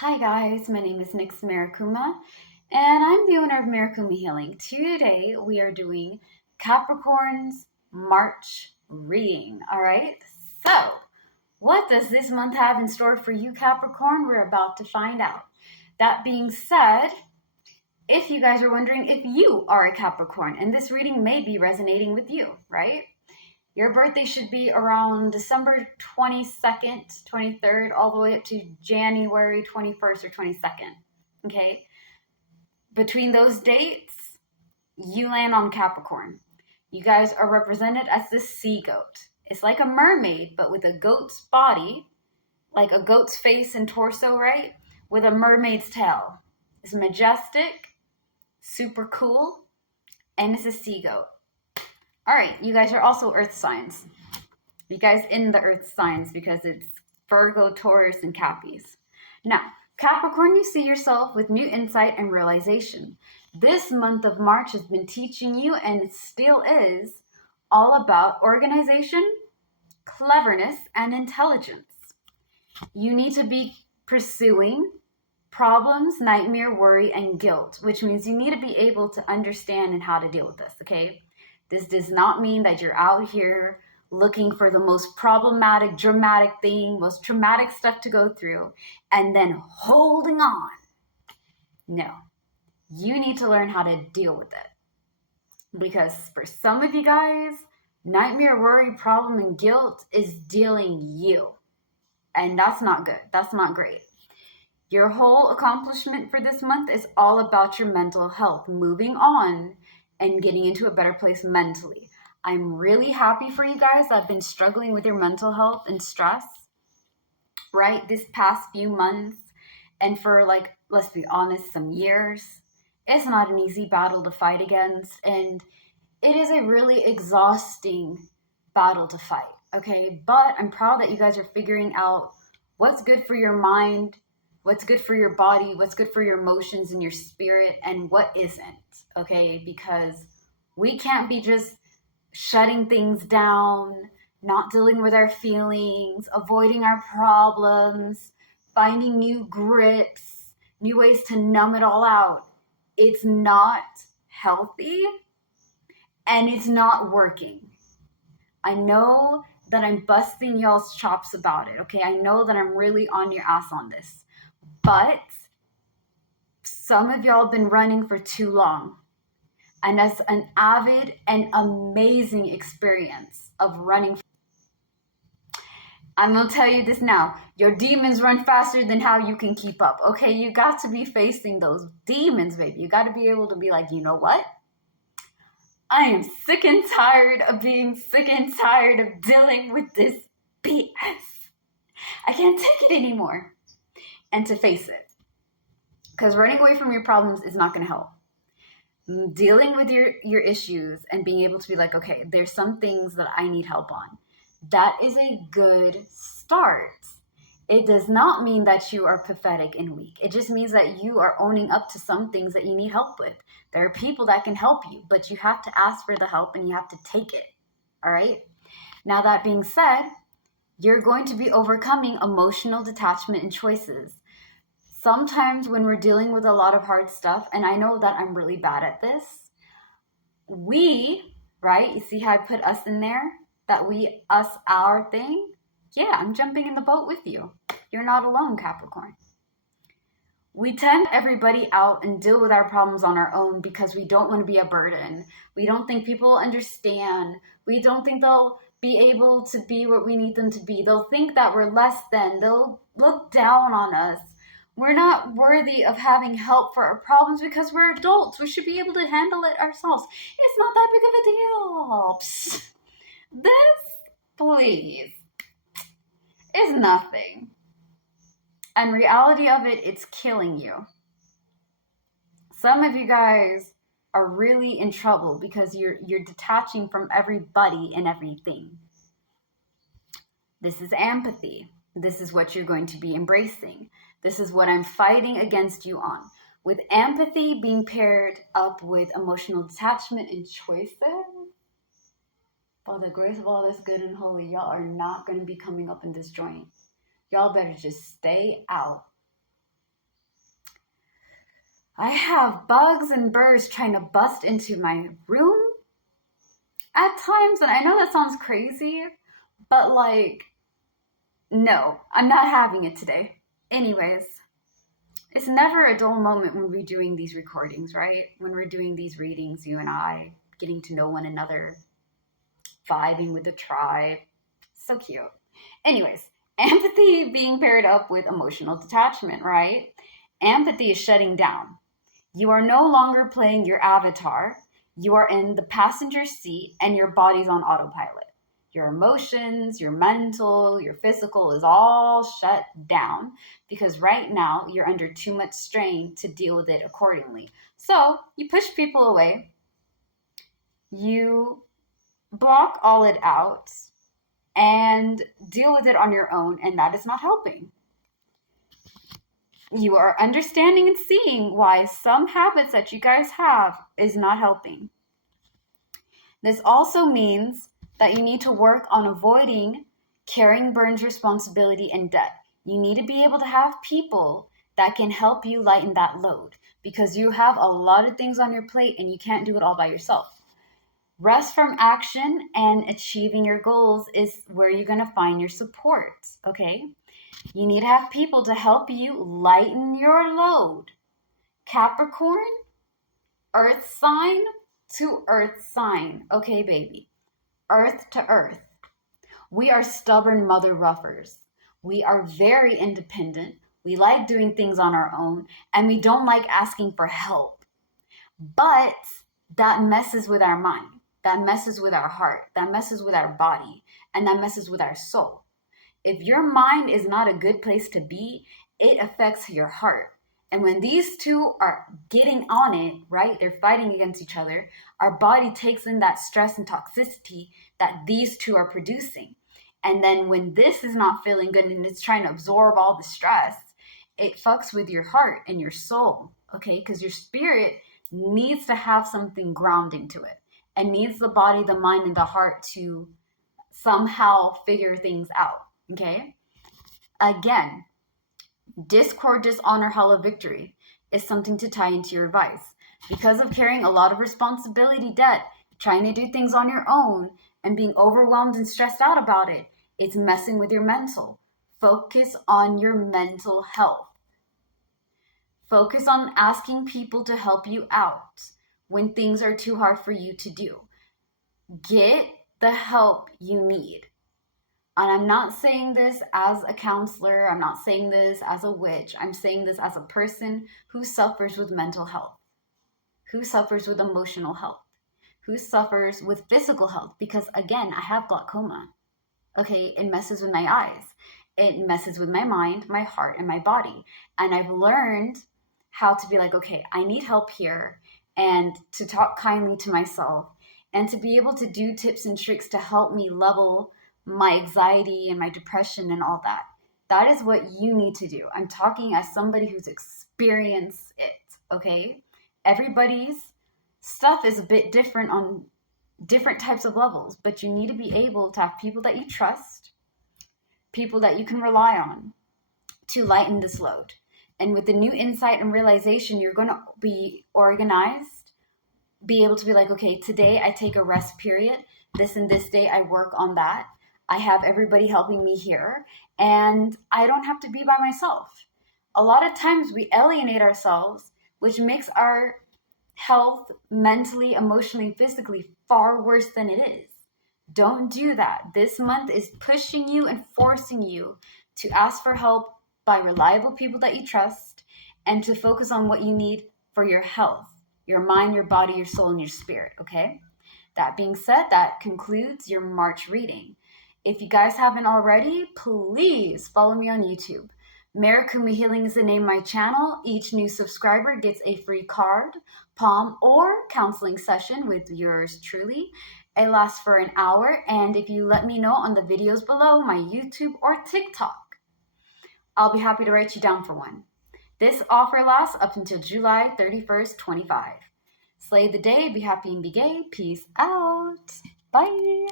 Hi guys, my name is Nix Marikuma, and I'm the owner of Marikuma Healing. Today we are doing Capricorn's March reading. All right, so what does this month have in store for you, Capricorn? We're about to find out. That being said, if you guys are wondering if you are a Capricorn, and this reading may be resonating with you, right? Your birthday should be around December 22nd, 23rd, all the way up to January 21st or 22nd. Okay? Between those dates, you land on Capricorn. You guys are represented as the sea goat. It's like a mermaid, but with a goat's body, like a goat's face and torso, right? With a mermaid's tail. It's majestic, super cool, and it's a sea goat. All right, you guys are also earth signs. You guys in the earth signs because it's Virgo, Taurus, and Cappies. Now, Capricorn, you see yourself with new insight and realization. This month of March has been teaching you, and it still is, all about organization, cleverness, and intelligence. You need to be pursuing problems, nightmare, worry, and guilt, which means you need to be able to understand and how to deal with this, okay? This does not mean that you're out here looking for the most problematic, dramatic thing, most traumatic stuff to go through, and then holding on. No, you need to learn how to deal with it. Because for some of you guys, nightmare, worry, problem, and guilt is dealing you. And that's not good. That's not great. Your whole accomplishment for this month is all about your mental health, moving on and getting into a better place mentally. I'm really happy for you guys that have been struggling with your mental health and stress, right, this past few months. And for, like, let's be honest, some years. It's not an easy battle to fight against. And it is a really exhausting battle to fight, okay? But I'm proud that you guys are figuring out what's good for your mind, what's good for your body, what's good for your emotions and your spirit, and what isn't, okay? Because we can't be just shutting things down, not dealing with our feelings, avoiding our problems, finding new grips, new ways to numb it all out. It's not healthy and it's not working. I know that I'm busting y'all's chops about it, okay? I know that I'm really on your ass on this. But some of y'all have been running for too long. And that's an avid and amazing experience of running. I'm going to tell you this now. Your demons run faster than how you can keep up, okay? You got to be facing those demons, baby. You got to be able to be like, you know what? I am sick and tired of being sick and tired of dealing with this BS. I can't take it anymore. And to face it. Because running away from your problems is not going to help. Dealing with your issues and being able to be like, okay, there's some things that I need help on. That is a good start. It does not mean that you are pathetic and weak. It just means that you are owning up to some things that you need help with. There are people that can help you, but you have to ask for the help and you have to take it. All right? Now, that being said, you're going to be overcoming emotional detachment and choices. Sometimes when we're dealing with a lot of hard stuff, and I know that I'm really bad at this, right? You see how I put us in there? That we, us, our thing? Yeah, I'm jumping in the boat with you. You're not alone, Capricorn. We tend everybody out and deal with our problems on our own because we don't want to be a burden. We don't think people will understand. We don't think they'll be able to be what we need them to be. They'll think that we're less than. They'll look down on us. We're not worthy of having help for our problems because we're adults. We should be able to handle it ourselves. It's not that big of a deal. Psst. This, please, is nothing. And reality of it, it's killing you. Some of you guys are really in trouble because you're detaching from everybody and everything. This is empathy. This is what you're going to be embracing. This is what I'm fighting against you on. With empathy being paired up with emotional detachment and choices, by the grace of all that's good and holy, y'all are not going to be coming up in this joint. Y'all better just stay out. I have bugs and birds trying to bust into my room at times, and I know that sounds crazy, but like, no, I'm not having it today. Anyways, it's never a dull moment when we're doing these recordings, right? When we're doing these readings, you and I getting to know one another, vibing with the tribe. So cute. Anyways, empathy being paired up with emotional detachment, right? Empathy is shutting down. You are no longer playing your avatar. You are in the passenger seat and your body's on autopilot. Your emotions, your mental, your physical is all shut down because right now you're under too much strain to deal with it accordingly. So you push people away, you block all it out, and deal with it on your own, and that is not helping. You are understanding and seeing why some habits that you guys have is not helping. This also means that you need to work on avoiding carrying burdens, responsibility, and debt. You need to be able to have people that can help you lighten that load because you have a lot of things on your plate and you can't do it all by yourself. Rest from action and achieving your goals is where you're going to find your support, okay? You need to have people to help you lighten your load. Capricorn, earth sign to earth sign. Okay, baby. Earth to earth. We are stubborn mother ruffers. We are very independent. We like doing things on our own, and we don't like asking for help. But that messes with our mind. That messes with our heart. That messes with our body. And that messes with our soul. If your mind is not a good place to be, it affects your heart. And when these two are getting on it, right, they're fighting against each other, our body takes in that stress and toxicity that these two are producing. And then when this is not feeling good and it's trying to absorb all the stress, it fucks with your heart and your soul, okay? Because your spirit needs to have something grounding to it and needs the body, the mind, and the heart to somehow figure things out, okay? Again, discord, dishonor, hollow victory is something to tie into your advice. Because of carrying a lot of responsibility, debt, trying to do things on your own, and being overwhelmed and stressed out about it, it's messing with your mental. Focus on your mental health. Focus on asking people to help you out when things are too hard for you to do. Get the help you need. And I'm not saying this as a counselor. I'm not saying this as a witch. I'm saying this as a person who suffers with mental health, who suffers with emotional health, who suffers with physical health. Because again, I have glaucoma. Okay, it messes with my eyes. It messes with my mind, my heart, and my body. And I've learned how to be like, okay, I need help here, and to talk kindly to myself, and to be able to do tips and tricks to help me level my anxiety and my depression and all that. That is what you need to do. I'm talking as somebody who's experienced it, okay? Everybody's stuff is a bit different on different types of levels, but you need to be able to have people that you trust, people that you can rely on to lighten this load. And with the new insight and realization, you're going to be organized, be able to be like, okay, today I take a rest period. This and this day I work on that. I have everybody helping me here, and I don't have to be by myself. A lot of times we alienate ourselves, which makes our health mentally, emotionally, physically far worse than it is. Don't do that. This month is pushing you and forcing you to ask for help by reliable people that you trust and to focus on what you need for your health, your mind, your body, your soul, and your spirit, okay? That being said, that concludes your March reading. If you guys haven't already, please follow me on YouTube. Marakumi Healing is the name of my channel. Each new subscriber gets a free card, palm, or counseling session with yours truly. It lasts for an hour, and if you let me know on the videos below, my YouTube or TikTok, I'll be happy to write you down for one. This offer lasts up until July 31st, 25. Slay the day, be happy and be gay. Peace out. Bye.